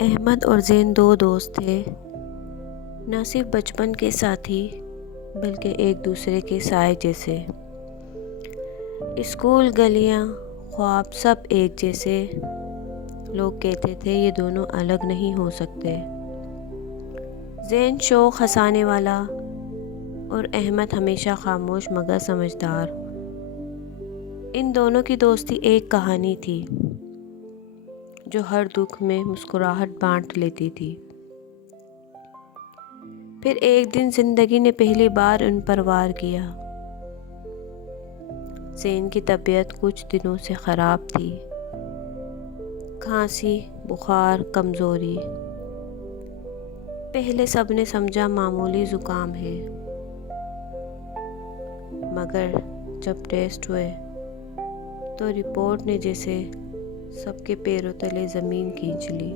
احمد اور زین دو دوست تھے، نہ صرف بچپن کے ساتھی بلکہ ایک دوسرے کے سائے جیسے۔ اسکول، گلیاں، خواب سب ایک جیسے۔ لوگ کہتے تھے یہ دونوں الگ نہیں ہو سکتے۔ زین شوق ہنسانے والا اور احمد ہمیشہ خاموش مگر سمجھدار۔ ان دونوں کی دوستی ایک کہانی تھی جو ہر دکھ میں مسکراہٹ بانٹ لیتی تھی۔ پھر ایک دن زندگی نے پہلی بار ان پر وار کیا۔ زین کی طبیعت کچھ دنوں سے خراب تھی، کھانسی، بخار، کمزوری۔ پہلے سب نے سمجھا معمولی زکام ہے، مگر جب ٹیسٹ ہوئے تو رپورٹ نے جیسے سب کے پیروں تلے زمین کھینچ لی۔